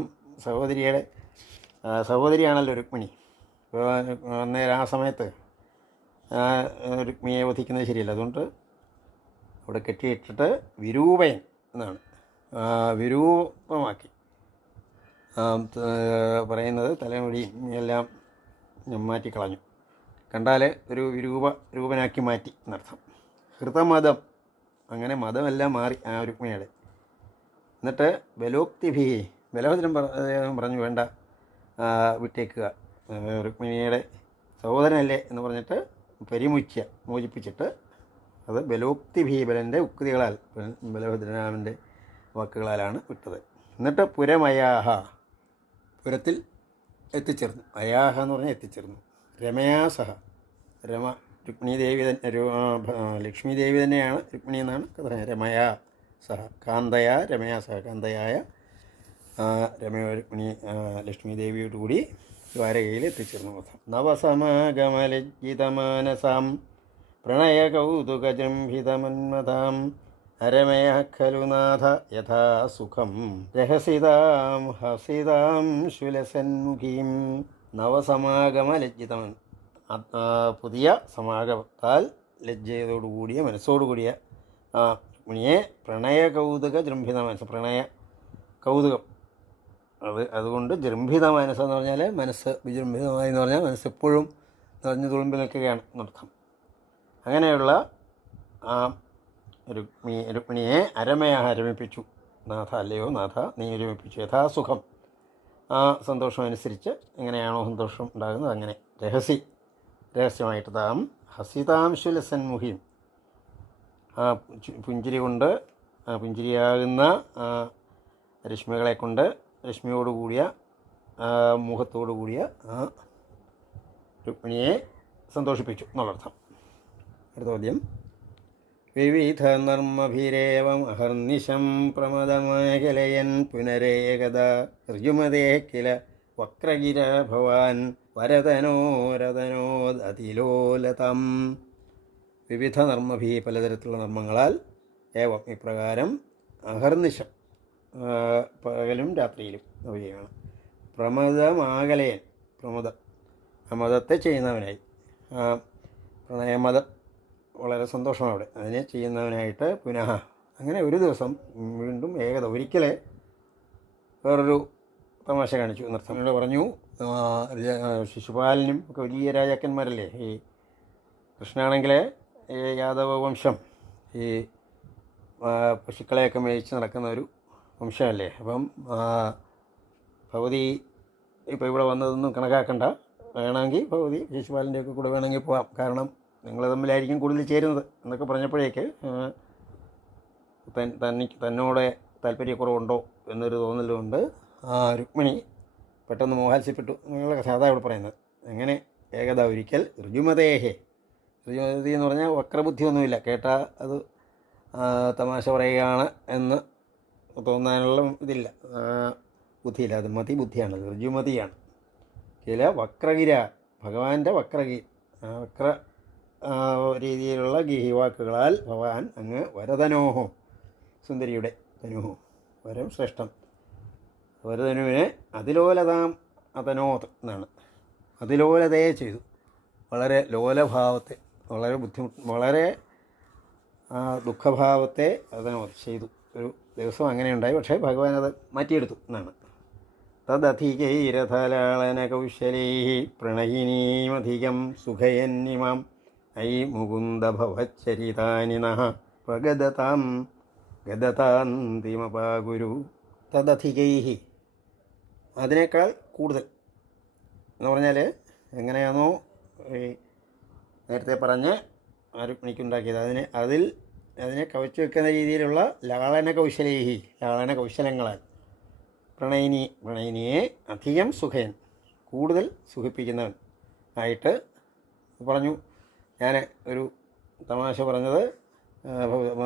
സഹോദരിയാണല്ലോ രുക്മിണി. അപ്പോൾ അന്നേരം ആ സമയത്ത് രുക്മിയെ വധിക്കുന്നത് ശരിയല്ല, അതുകൊണ്ട് അവിടെ കെട്ടിയിട്ടിട്ട് വിരൂപയൻ എന്നാണ്, വിരൂപമാക്കി പറയുന്നത്. തലമുടിയും എല്ലാം മാറ്റിക്കളഞ്ഞു, കണ്ടാൽ ഒരു രൂപനാക്കി മാറ്റി എന്നർത്ഥം. ഹൃതമതം, അങ്ങനെ മതമെല്ലാം മാറി ആ രുക്മിണിയുടെ. എന്നിട്ട് ബലോക്തിഭി, ബലഭദ്രൻ പറഞ്ഞു വേണ്ട, വിട്ടേക്കുക, രുക്മിണിയുടെ സഹോദരനല്ലേ എന്ന് പറഞ്ഞിട്ട് പരിമുച്യ മോചിപ്പിച്ചിട്ട്, അത് ബലോക്തിഭി, ബലൻ്റെ ഉക്തികളാൽ, ബലഭദ്രനാമൻ്റെ വാക്കുകളാലാണ് വിട്ടത്. എന്നിട്ട് പുരമയാഹ, പുരത്തിൽ എത്തിച്ചേർന്നു. അയാഹ എന്ന് പറഞ്ഞാൽ എത്തിച്ചേർന്നു. രമയാസഹ, രമ രുക്മിണി ദേവി തന്നെ, ലക്ഷ്മി ദേവി തന്നെയാണ് രുക്മിണി എന്നാണ് പറയുന്നത്. രമയാ സഹ കാന്തയാ രമയാ സഹ, കാന്തയായ രുക്മിണി ലക്ഷ്മി ദേവിയോടുകൂടി ദ്വാരകയിൽ എത്തിച്ചേർന്നു. നവസമാഗമലജ്ജിതമാനസാം പ്രണയകൗതുകജംഭിതമന്മതാം അരമയ ഖലു നാഥ യഥാ സുഖം രഹസിതാം ഹസിതാം ശുലസന്മുഖീം. നവസമാഗമലജ്ജിതമൻ, പുതിയ സമാഗമത്താൽ ലജ്ജയോടുകൂടിയ മനസ്സോടുകൂടിയ രുക്മിണിയെ പ്രണയകൗതുക ജൃംഭിത മനസ്സ്, പ്രണയ കൗതുകം, അതുകൊണ്ട് ജൃംഭിത മനസ്സ് എന്ന് പറഞ്ഞാൽ മനസ്സ് വിജൃംഭിതമായി എന്ന് പറഞ്ഞാൽ മനസ്സ് എപ്പോഴും നിറഞ്ഞു തുളുമ്പി നിൽക്കുകയാണ് എന്നർത്ഥം. അങ്ങനെയുള്ള ആ രുക്മിണിയെ അരമയ രമിപ്പിച്ചു. നാഥ, അല്ലയോ നാഥ, നീ രമിപ്പിച്ചു. യഥാസുഖം, ആ സന്തോഷം അനുസരിച്ച് എങ്ങനെയാണോ സന്തോഷം ഉണ്ടാകുന്നത് അങ്ങനെ. രഹസ്യമായിട്ട് താം ഹസിതാംശുലസന്മുഖിയും, ആ പുഞ്ചിരി കൊണ്ട്, പുഞ്ചിരിയാകുന്ന രശ്മികളെ കൊണ്ട്, രശ്മിയോടുകൂടിയ മുഖത്തോടുകൂടിയ ആ രുക്മിണിയെ സന്തോഷിപ്പിച്ചു എന്നുള്ളർത്ഥം. അടുത്ത ചോദ്യം. വിവിധ നർമ്മഭിരേവം അഹർനിശം പ്രമദമകലയൻ പുനരേകദ ഋജുമതേ കില വക്രഗിര ഭവാൻ വരതനോരതനോദതിലോലതം. വിവിധ നർമ്മഭി, പലതരത്തിലുള്ള നർമ്മങ്ങളാൽ, ഏവം ഇപ്രകാരം, അഹർനിശം പകലും രാത്രിയിലും അവയാണ്, പ്രമദമാകലയൻ, മതത്തെ ചെയ്യുന്നവനായി, പ്രണയമതം വളരെ സന്തോഷം അവിടെ, അതിനെ ചെയ്യുന്നവനായിട്ട് പുനഃ, അങ്ങനെ ഒരു ദിവസം വീണ്ടും ഏകത, ഒരിക്കലേ വേറൊരു തമാശ കാണിച്ചു എന്നർത്ഥം. എന്നോട് പറഞ്ഞു, ശിശുപാലനും ഒക്കെ വലിയ രാജാക്കന്മാരല്ലേ. ഈ കൃഷ്ണനാണെങ്കിൽ ഈ യാദവ വംശം, ഈ പശുക്കളെയൊക്കെ മേയിച്ച് നടക്കുന്ന ഒരു വംശമല്ലേ. അപ്പം ഭഗവതി ഇപ്പോൾ ഇവിടെ വന്നതൊന്നും കണക്കാക്കണ്ട. വേണമെങ്കിൽ ഭഗവതി ശിശുപാലൻ്റെയൊക്കെ കൂടെ വേണമെങ്കിൽ പോകാം, കാരണം നിങ്ങൾ തമ്മിലായിരിക്കും കൂടുതൽ ചേരുന്നത് എന്നൊക്കെ പറഞ്ഞപ്പോഴേക്ക് തന്നോടെ താല്പര്യക്കുറവുണ്ടോ എന്നൊരു തോന്നലുകൊണ്ട് രുക്മിണി പെട്ടെന്ന് മോഹാത്സ്യപ്പെട്ടു എന്നുള്ള കഥ ഇവിടെ പറയുന്നത്. അങ്ങനെ ഏകത ഒരിക്കൽ ഋജുമതേഹേ, ഋജുമതി എന്ന് പറഞ്ഞാൽ വക്രബുദ്ധിയൊന്നുമില്ല, കേട്ടാൽ അത് തമാശ പറയുകയാണ് എന്ന് തോന്നാനുള്ള ഇതില്ല, ബുദ്ധിയില്ല, അത് ബുദ്ധിയാണത്, ഋജുമതിയാണ്. ചില വക്രഗിര, ഭഗവാന്റെ വക്ര രീതിയിലുള്ള ഗിഹിവാക്കുകളാൽ ഭഗവാൻ അങ്ങ് വരതനോഹോ, സുന്ദരിയുടെ ധനുഹോ, വരം ശ്രേഷ്ഠം, വരതനുവിനെ അതിലോലതാം അതനോത് എന്നാണ്, അതിലോലതയെ ചെയ്തു. വളരെ ലോലഭാവത്തെ, വളരെ വളരെ ദുഃഖഭാവത്തെ അതനോത് ചെയ്തു. ഒരു ദിവസം അങ്ങനെ ഉണ്ടായി, പക്ഷേ ഭഗവാൻ അത് മാറ്റിയെടുത്തു എന്നാണ്. തദധികൈരഥലാളന കൗശലൈ പ്രണയിനീമധികം സുഖയന്നിമാം ഐ മുകുന്ദ ഭവച്ചരിതാനി നഃ പ്രഗദതാം ഗദതാന്തിമപാഗുരു. തദധികൈ, അതിനേക്കാൾ കൂടുതൽ എന്ന് പറഞ്ഞാൽ എങ്ങനെയാണോ ഈ നേരത്തെ പറഞ്ഞ് രുക്മിണിക്കുണ്ടാക്കിയത്, അതിനെ കവച്ചു വെക്കുന്ന രീതിയിലുള്ള ലാളന കൗശലങ്ങളാൽ പ്രണയിനിയെ അധികം സുഖയൻ, കൂടുതൽ സുഖിപ്പിക്കുന്നവൻ ആയിട്ട് പറഞ്ഞു. ഞാൻ ഒരു തമാശ പറഞ്ഞത്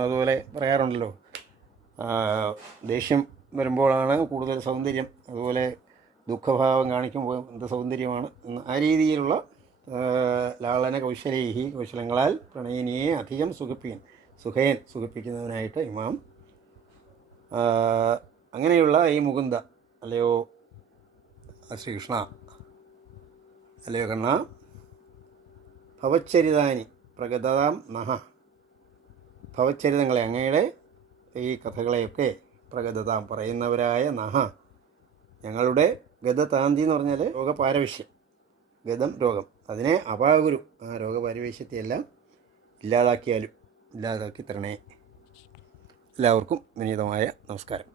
അതുപോലെ പറയാറുണ്ടല്ലോ, ദേഷ്യം വരുമ്പോഴാണ് കൂടുതൽ സൗന്ദര്യം, അതുപോലെ ദുഃഖഭാവം കാണിക്കുമ്പോൾ എന്ത് സൗന്ദര്യമാണ് എന്ന്, ആ രീതിയിലുള്ള ലാളന കൗശലങ്ങളാൽ പ്രണയിനിയെ അധികം സുഖിപ്പിക്കുന്നതിനായിട്ട് ഇമാം അങ്ങനെയുള്ള ഈ മുകുന്ദ, അല്ലയോ ശ്രീകൃഷ്ണ, അല്ലയോ കണ്ണ, ഭവച്ചരിതാനി പ്രഗതാം നഃ, ഭവച്ചരിതങ്ങളെ, അങ്ങയുടെ ഈ കഥകളെയൊക്കെ പ്രഗതാം പറയുന്നവരായ നഃ, ഞങ്ങളുടെ ഗതതാന്തി എന്ന് പറഞ്ഞാൽ രോഗപാരവശ്യം, ഗതം രോഗം, അതിനെ അപാകുരു, ആ രോഗപാരവശ്യത്തെയെല്ലാം ഇല്ലാതാക്കി തരണേ. എല്ലാവർക്കും വിനീതമായ നമസ്കാരം.